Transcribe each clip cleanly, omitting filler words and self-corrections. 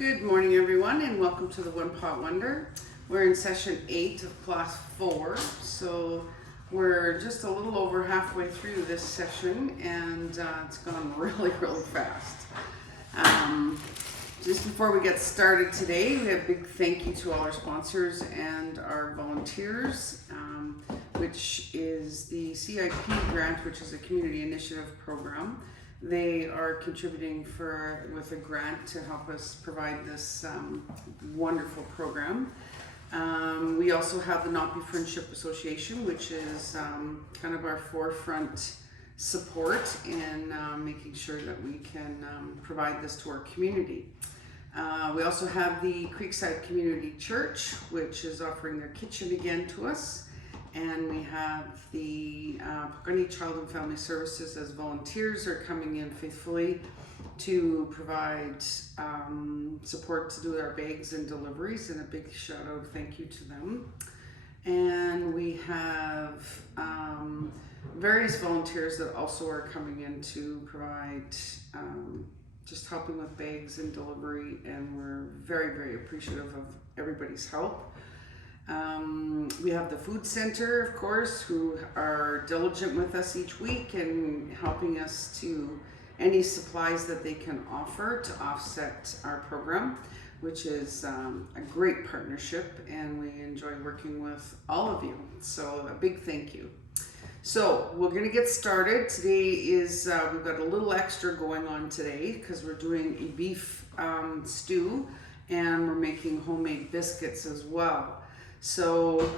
Good morning, everyone, and welcome to the One Pot Wonder. We're in session 8 of class 4, so we're just a little over halfway through this session, and it's gone really fast. Just before we get started today, we have a big thank you to all our sponsors and our volunteers, which is the CIP grant, which is a community initiative program. They are contributing with a grant to help us provide this wonderful program. We also have the Not Be Friendship Association, which is kind of our forefront support in making sure that we can provide this to our community. We also have the Creekside Community Church, which is offering their kitchen again to us. And we have the Pukani Child and Family Services as volunteers are coming in faithfully to provide support to do our bags and deliveries, and a big shout out, thank you to them. And we have various volunteers that also are coming in to provide just helping with bags and delivery, and we're very appreciative of everybody's help. We have the food center, of course, who are diligent with us each week and helping us to any supplies that they can offer to offset our program, which is a great partnership, and we enjoy working with all of you. So a big thank you. So we're going to get started. Today is, we've got a little extra going on today because we're doing a beef stew, and we're making homemade biscuits as well. So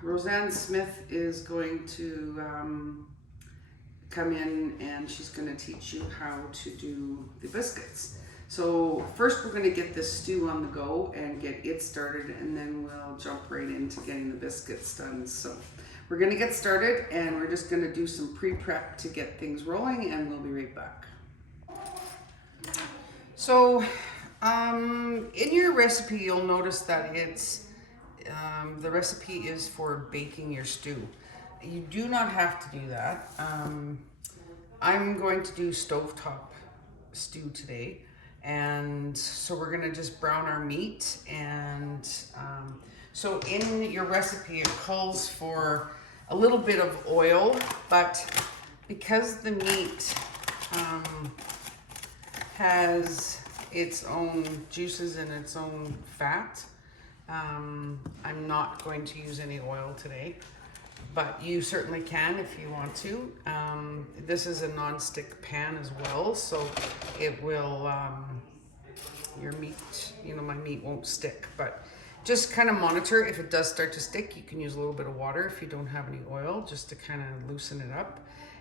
Roseanne Smith is going to come in, and she's going to teach you how to do the biscuits. So first we're going to get this stew on the go and get it started, and then we'll jump right into getting the biscuits done. So we're going to get started, and we're just going to do some pre-prep to get things rolling, and we'll be right back. So in your recipe, you'll notice that it's the recipe is for baking your stew. You do not have to do that. I'm going to do stovetop stew today, and so we're gonna just brown our meat. And so in your recipe, it calls for a little bit of oil, but because the meat has its own juices and its own fat, I'm not going to use any oil today, but you certainly can if you want to. This is a non-stick pan as well, so it will, your meat, my meat won't stick, but just kind of monitor. If it does start to stick, you can use a little bit of water if you don't have any oil, just to kind of loosen it up.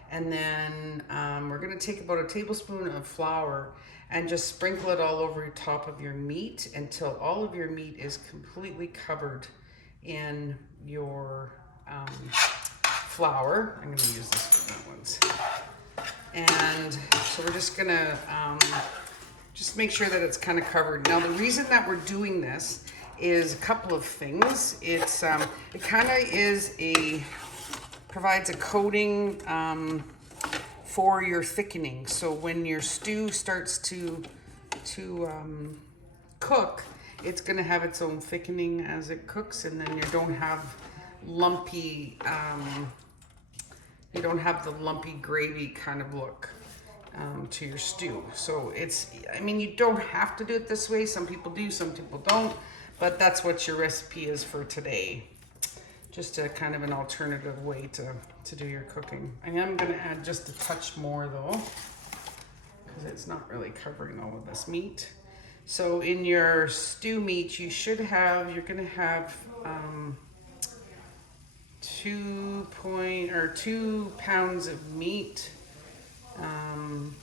And then we're gonna take about a tablespoon of flour and just sprinkle it all over the top of your meat until all of your meat is completely covered in your flour. I'm gonna use this for that ones. And so we're just gonna just make sure that it's kind of covered. Now the reason that we're doing this is a couple of things. It's it kind of provides a coating for your thickening. So when your stew starts to cook, it's going to have its own thickening as it cooks, and then you don't have lumpy, you don't have the lumpy gravy kind of look to your stew. So you don't have to do it this way. Some people do, some people don't, but that's what your recipe is for today. Just a kind of an alternative way to do your cooking. I am going to add just a touch more though, because it's not really covering all of this meat. So in your stew meat, you're going to have 2 pounds of meat. And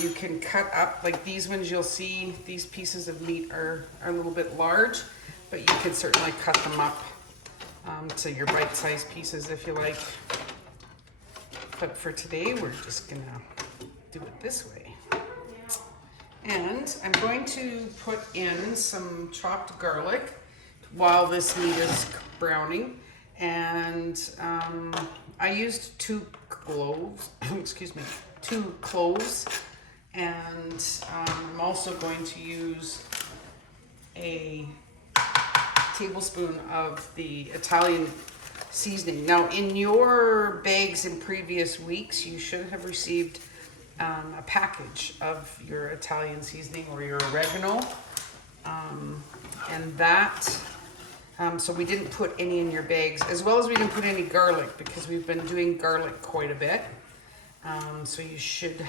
you can cut up, like these ones you'll see, these pieces of meat are a little bit large, but you can certainly cut them up to your bite-sized pieces if you like. But for today, we're just gonna do it this way. And I'm going to put in some chopped garlic while this meat is browning. And I used 2 cloves, 2 cloves, And I'm also going to use a tablespoon of the Italian seasoning. Now, in your bags in previous weeks, you should have received a package of your Italian seasoning or your oregano. And that, so we didn't put any in your bags, as well as we didn't put any garlic because we've been doing garlic quite a bit. So you should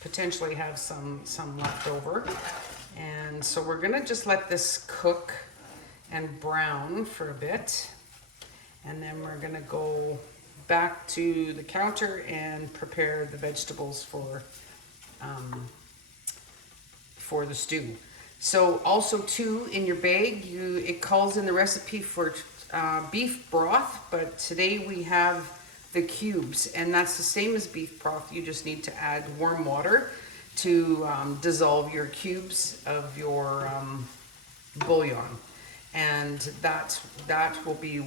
potentially have some left over. And so we're gonna just let this cook and brown for a bit. And then we're gonna go back to the counter and prepare the vegetables for the stew. So also too, in your bag, it calls in the recipe for beef broth, but today we have the cubes, and that's the same as beef broth. You just need to add warm water to dissolve your cubes of your bouillon, and that will be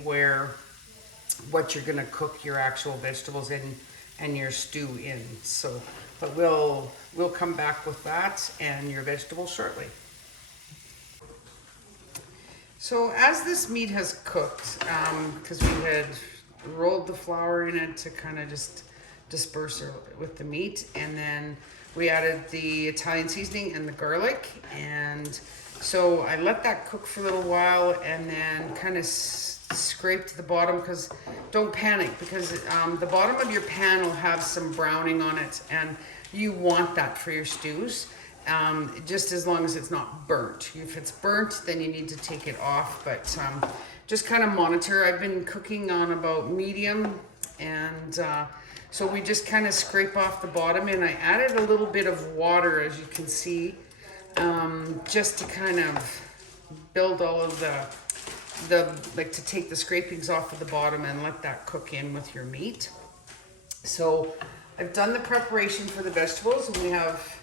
what you're gonna cook your actual vegetables in and your stew in. So, but we'll come back with that and your vegetables shortly. So as this meat has cooked, because we had rolled the flour in it to kind of just disperse it with the meat, and then we added the Italian seasoning and the garlic, and so I let that cook for a little while and then kind of scraped the bottom, because don't panic, because the bottom of your pan will have some browning on it, and you want that for your stews. Just as long as it's not burnt. If it's burnt, then you need to take it off, but just kind of monitor. I've been cooking on about medium, and so we just kind of scrape off the bottom, and I added a little bit of water, as you can see, just to kind of build all of like to take the scrapings off of the bottom and let that cook in with your meat. So I've done the preparation for the vegetables, and we have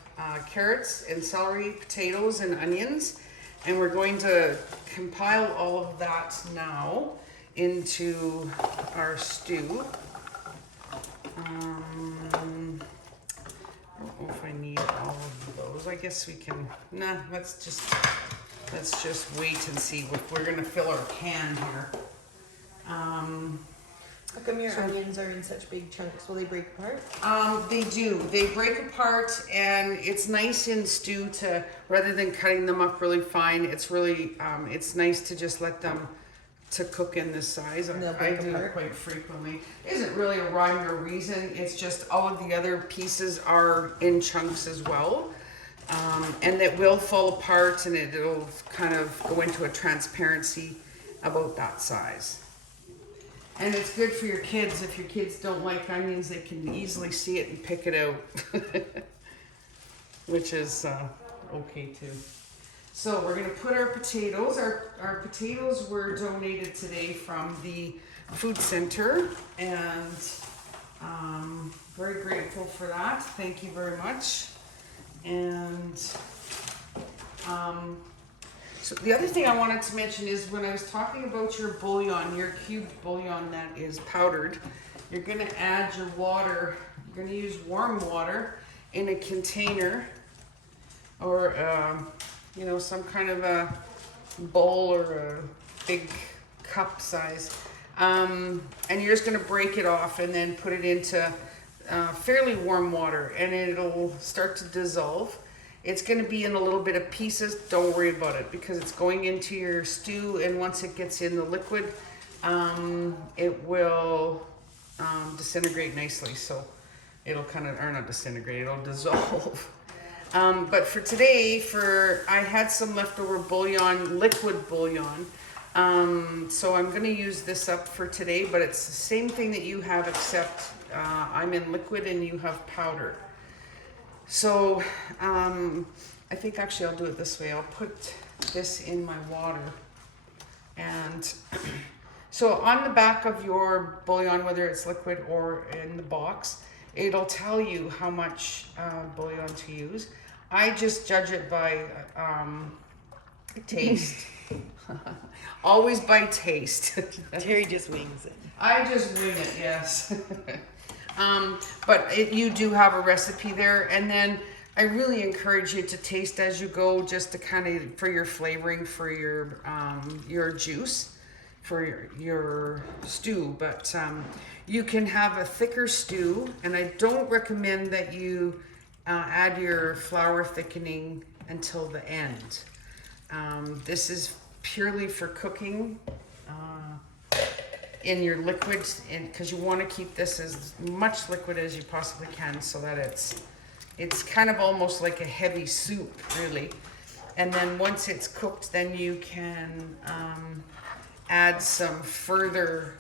carrots and celery, potatoes and onions, and we're going to compile all of that now into our stew. I don't know if I need all of those. I guess we can. Nah, let's just wait and see if we're gonna fill our can here. How come your onions are in such big chunks? Will they break apart? They do. They break apart, and it's nice in stew to, rather than cutting them up really fine, it's really, it's nice to just let them to cook in this size. I do it quite frequently. It isn't really a rhyme or reason. It's just all of the other pieces are in chunks as well. And it will fall apart, and it'll kind of go into a transparency about that size. And it's good for your kids. If your kids don't like onions, they can easily see it and pick it out, which is okay too. So we're gonna put our potatoes. Our potatoes were donated today from the food center, and very grateful for that. Thank you very much. And so the other thing I wanted to mention is, when I was talking about your bouillon, your cubed bouillon that is powdered, you're gonna add your water. You're gonna use warm water in a container, or you know, some kind of a bowl or a big cup size, and you're just gonna break it off and then put it into fairly warm water, and it'll start to dissolve. It's going to be in a little bit of pieces. Don't worry about it, because it's going into your stew, and once it gets in the liquid, it will disintegrate nicely. So it'll kind of, or not disintegrate, it'll dissolve. But for today, I had some leftover bouillon, liquid bouillon. So I'm going to use this up for today, but it's the same thing that you have, except I'm in liquid and you have powder. So I think actually I'll do it this way. I'll put this in my water, and so on the back of your bouillon, whether it's liquid or in the box, it'll tell you how much bouillon to use. I just judge it by taste. Always by taste. Terry just wings it. I just wing it, yes. But you do have a recipe there, and then I really encourage you to taste as you go, just to kind of for your flavoring for your juice for your stew. But you can have a thicker stew, and I don't recommend that you add your flour thickening until the end. This is purely for cooking in your liquids, and because you want to keep this as much liquid as you possibly can, so that it's kind of almost like a heavy soup, really. And then once it's cooked, then you can add some further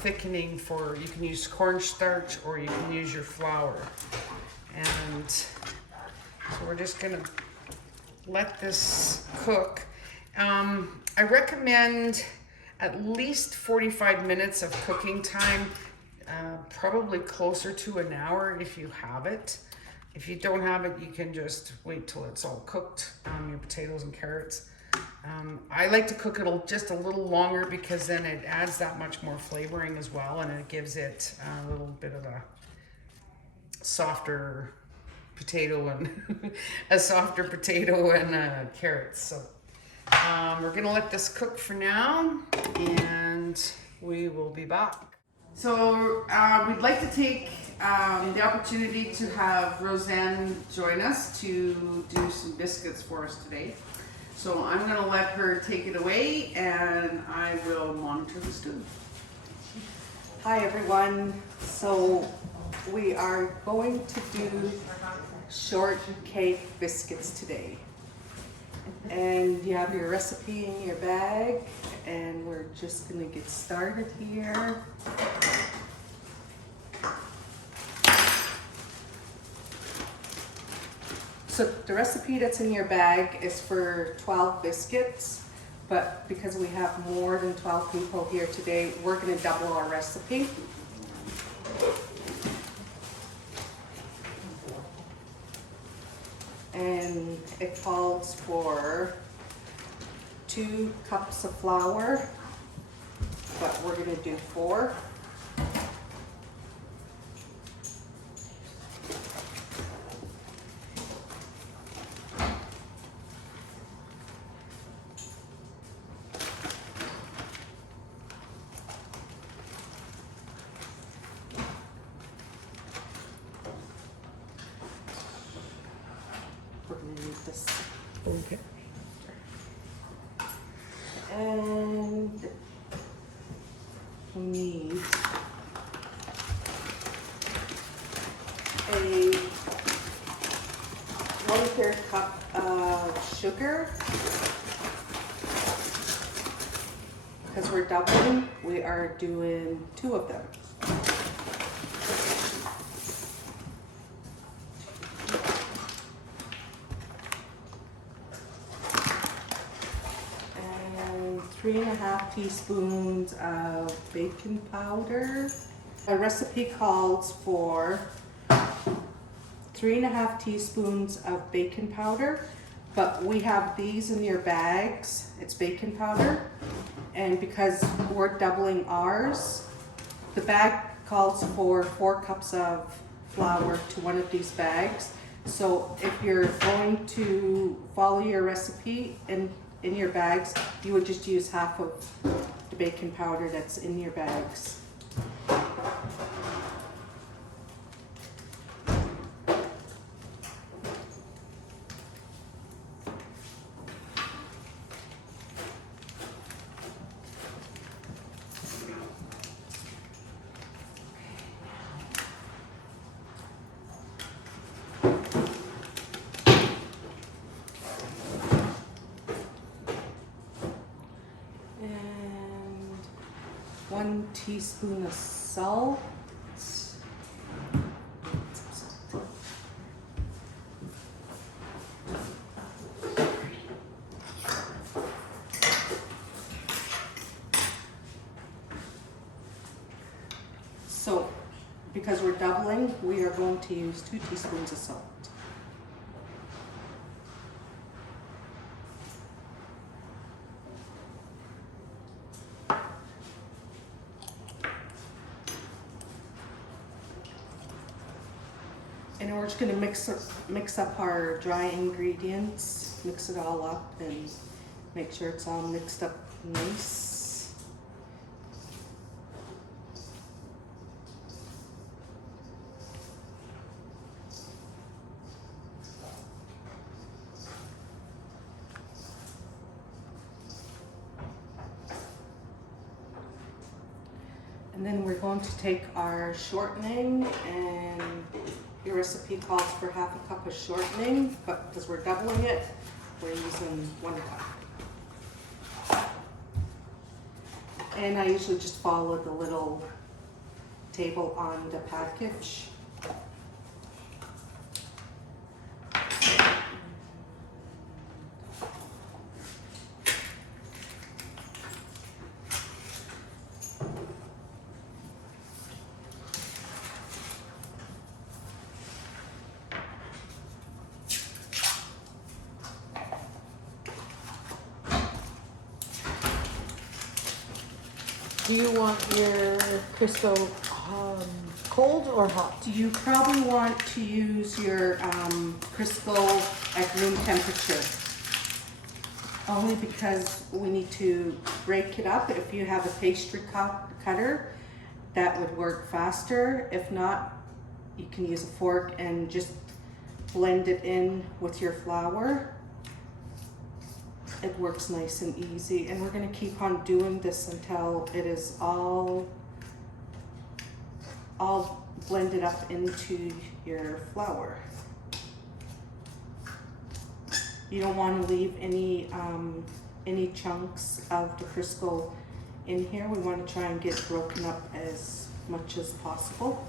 thickening you can use cornstarch or you can use your flour. And so we're just gonna let this cook. I recommend at least 45 minutes of cooking time, probably closer to an hour if you have it. If you don't have it, you can just wait till it's all cooked, your potatoes and carrots. I like to cook it just a little longer because then it adds that much more flavoring as well, and it gives it a little bit of a softer potato and carrots. So we're gonna let this cook for now, and we will be back. So we'd like to take the opportunity to have Roseanne join us to do some biscuits for us today. So I'm gonna let her take it away, and I will monitor the stew. Hi everyone. So we are going to do shortcake biscuits today. And you have your recipe in your bag, and we're just gonna get started here. So the recipe that's in your bag is for 12 biscuits, but because we have more than 12 people here today, we're gonna double our recipe. And it calls for 2 cups of flour, but we're gonna do 4. We're gonna need this. Okay. And we need a 1/3 cup of sugar. Because we're doubling, we are doing 2 of them. And 3.5 teaspoons of baking powder. Our recipe calls for 3.5 teaspoons of baking powder, but we have these in your bags. It's baking powder, and because we're doubling ours, the bag calls for 4 cups of flour to one of these bags. So if you're going to follow your recipe in your bags, you would just use half of the baking powder that's in your bags. And 1 teaspoon of salt. So, because we're doubling, we are going to use 2 teaspoons of salt. And And we're just gonna mix up our dry ingredients, mix it all up and make sure it's all mixed up nice. And then we're going to take our shortening, and your recipe calls for half a cup of shortening, but because we're doubling it, we're using 1 cup. And I usually just follow the little table on the package. Do you want your Crisco cold or hot? You probably want to use your Crisco at room temperature. Only because we need to break it up. If you have a pastry cutter, that would work faster. If not, you can use a fork and just blend it in with your flour. It works nice and easy, and we're going to keep on doing this until it is all blended up into your flour. You don't want to leave any chunks of the Crisco in here. We want to try and get broken up as much as possible.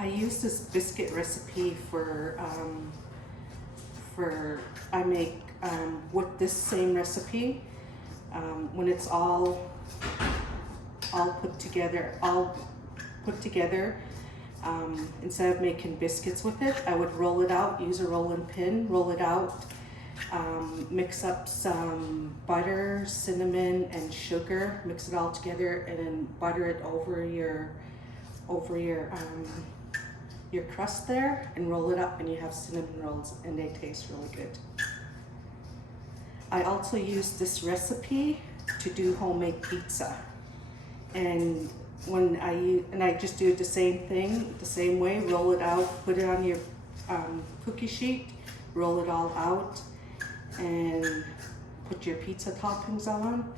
I use this biscuit recipe I make with this same recipe when it's all put together. Instead of making biscuits with it, I would roll it out, use a rolling pin, roll it out, mix up some butter, cinnamon, and sugar, mix it all together, and then butter it over your crust there, and roll it up, and you have cinnamon rolls, and they taste really good. I also use this recipe to do homemade pizza, and I just do the same thing, the same way. Roll it out, put it on your cookie sheet, roll it all out, and put your pizza toppings on.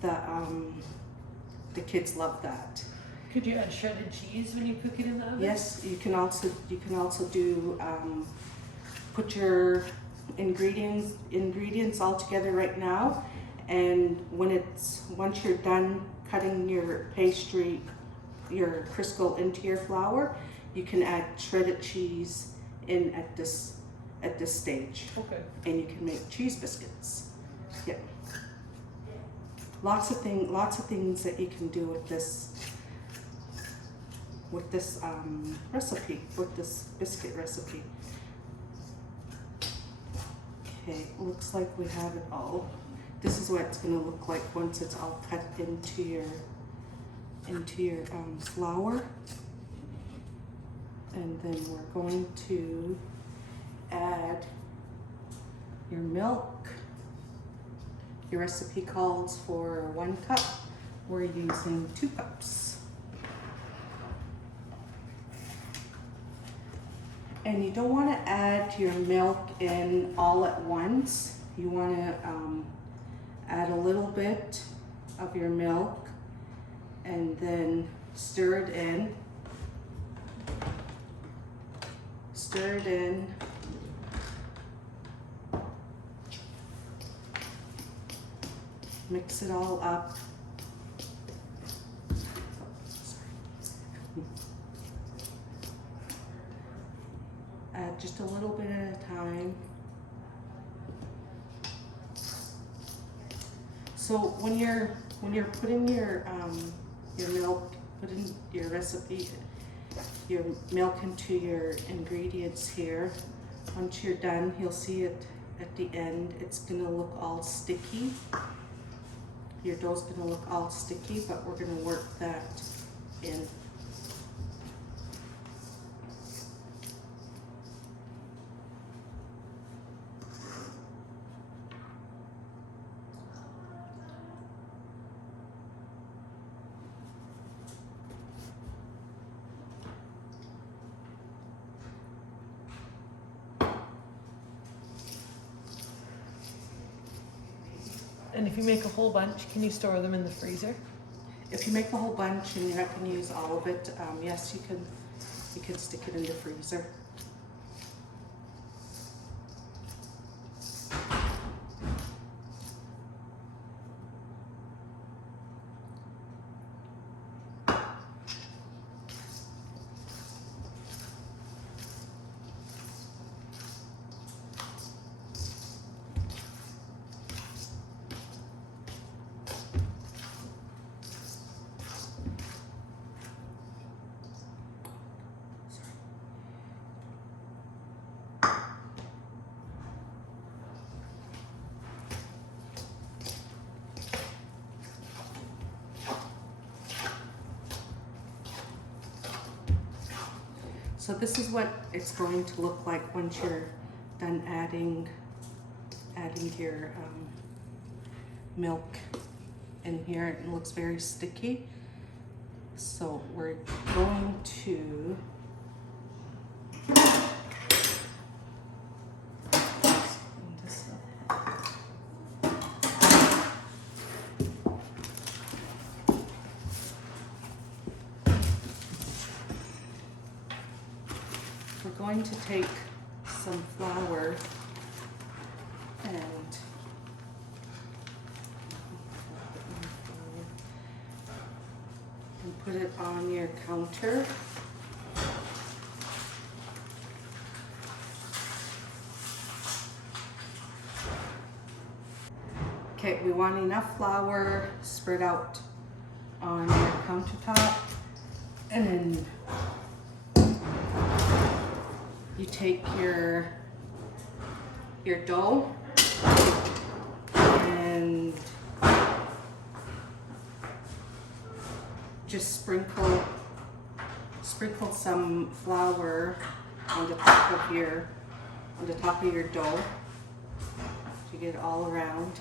The kids love that. Could you add shredded cheese when you cook it in the oven? Yes, you can also do put your ingredients all together right now, and once you're done cutting your pastry, your Crisco into your flour, you can add shredded cheese in at this stage. Okay. And you can make cheese biscuits. Yeah. Lots of things that you can do with this recipe, with this biscuit recipe. Okay, looks like we have it all. This is what it's going to look like once it's all cut into your flour. And then we're going to add your milk. Your recipe calls for 1 cup. We're using 2 cups. And you don't want to add your milk in all at once. You want to add a little bit of your milk and then stir it in. Stir it in. Mix it all up. Add just a little bit at a time. So when you're putting your milk, putting your recipe your milk into your ingredients here. Once you're done, you'll see it at the end. It's gonna look all sticky. Your dough's gonna look all sticky, but we're gonna work that in. And if you make a whole bunch, can you store them in the freezer? If you make a whole bunch and you're not gonna use all of it, yes, you can stick it in the freezer. So this is what it's going to look like once you're done adding your milk in here. It looks very sticky. So we're going to this up. We're going to take some flour and put it on your counter. Okay, we want enough flour spread out on your countertop, and then you take your dough and just sprinkle some flour on the top of your dough to get it all around.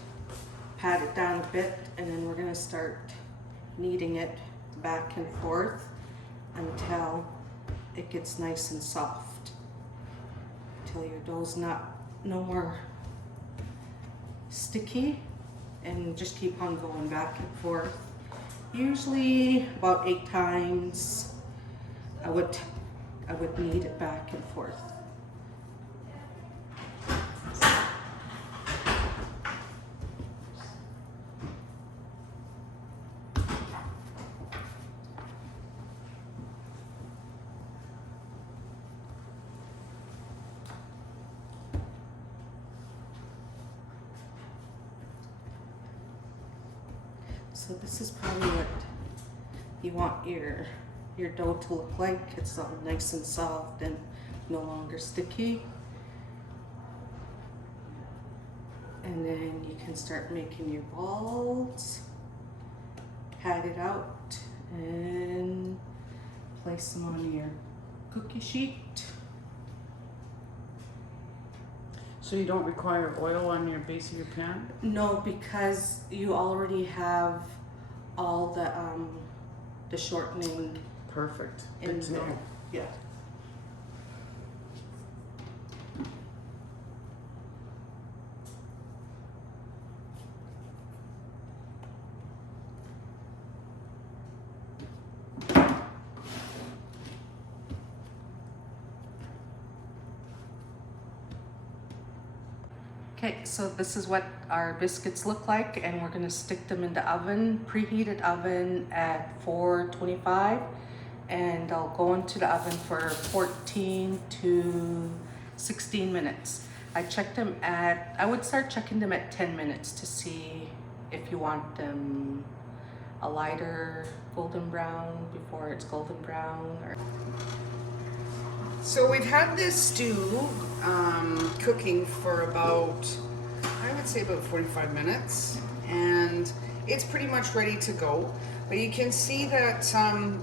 Pat it down a bit, and then we're going to start kneading it back and forth until it gets nice and soft, until your dough's no more sticky, and just keep on going back and forth. Usually about 8 times I would knead it back and forth. So this is probably what you want your dough to look like. It's all nice and soft and no longer sticky. And then you can start making your balls, pat it out, and place them on your cookie sheet. So you don't require oil on your base of your pan? No, because you already have all the shortening Perfect. in Good to know. there. Yeah. Okay, so this is what our biscuits look like, and we're gonna stick them in the oven, preheated oven at 425, and I'll go into the oven for 14 to 16 minutes. I would start checking them at 10 minutes to see if you want them a lighter golden brown before it's golden brown, or So we've had this stew cooking for about, I would say about 45 minutes, and it's pretty much ready to go. But you can see that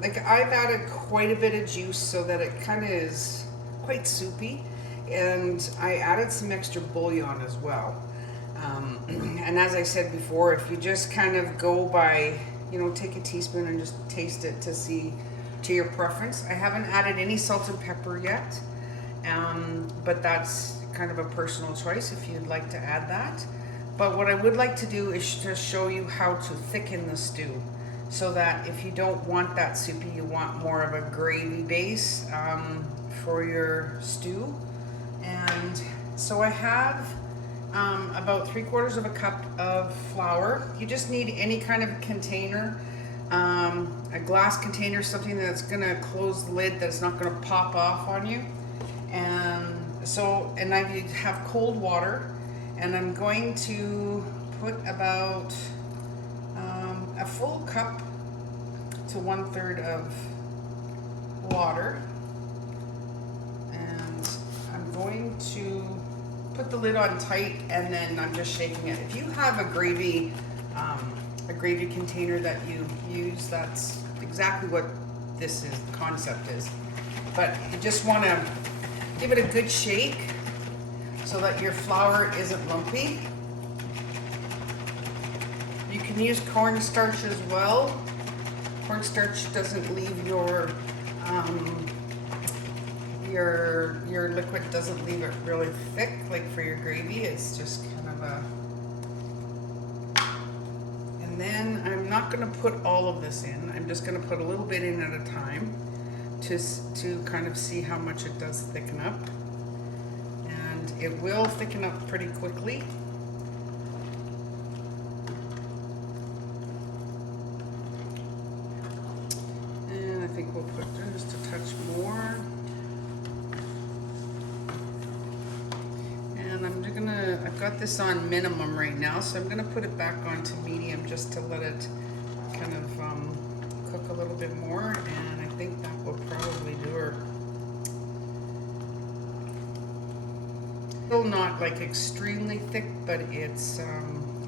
like I've added quite a bit of juice so that it kind of is quite soupy, and I added some extra bouillon as well. And as I said before, if you just kind of go by, you know, take a teaspoon and just taste it to see to your preference. I haven't added any salt and pepper yet, but that's kind of a personal choice if you'd like to add that. But what I would like to do is to show you how to thicken the stew, so that if you don't want that soupy, you want more of a gravy base for your stew. And so I have about 3/4 of a cup of flour. You just need any kind of container, a glass container, something that's gonna close the lid, that's not gonna pop off on you. And so, and I have cold water, and I'm going to put about a full cup to 1/3 of water, and I'm going to put the lid on tight, and then I'm just shaking it. If you have a gravy container that you use, that's exactly what this concept is. But you just want to give it a good shake so that your flour isn't lumpy. You can use cornstarch as well. Cornstarch doesn't leave your liquid doesn't leave it really thick like for your gravy. It's just kind of a, and then I'm not going to put all of this in. I'm just going to put a little bit in at a time to kind of see how much it does thicken up, and it will thicken up pretty quickly. And I think we'll put just a touch more. And I'm just gonna, I've got this on minimum right now, so I'm gonna put it back onto medium just to let it kind of cook a little bit more, and I think that will probably do her. Still not like extremely thick, but it's a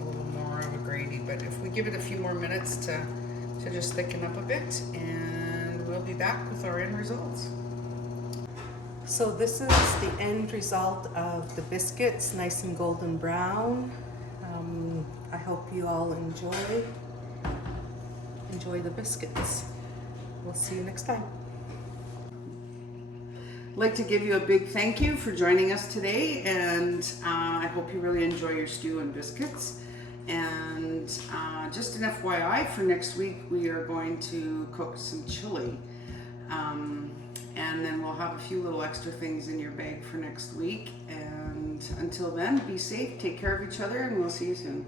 little more of a gravy. But if we give it a few more minutes to just thicken up a bit, and we'll be back with our end results. So this is the end result of the biscuits, nice and golden brown. I hope you all enjoy the biscuits. We'll see you next time. I'd like to give you a big thank you for joining us today, and I hope you really enjoy your stew and biscuits. And just an FYI, for next week we are going to cook some chili. And then we'll have a few little extra things in your bag for next week. And until then, be safe, take care of each other, and we'll see you soon.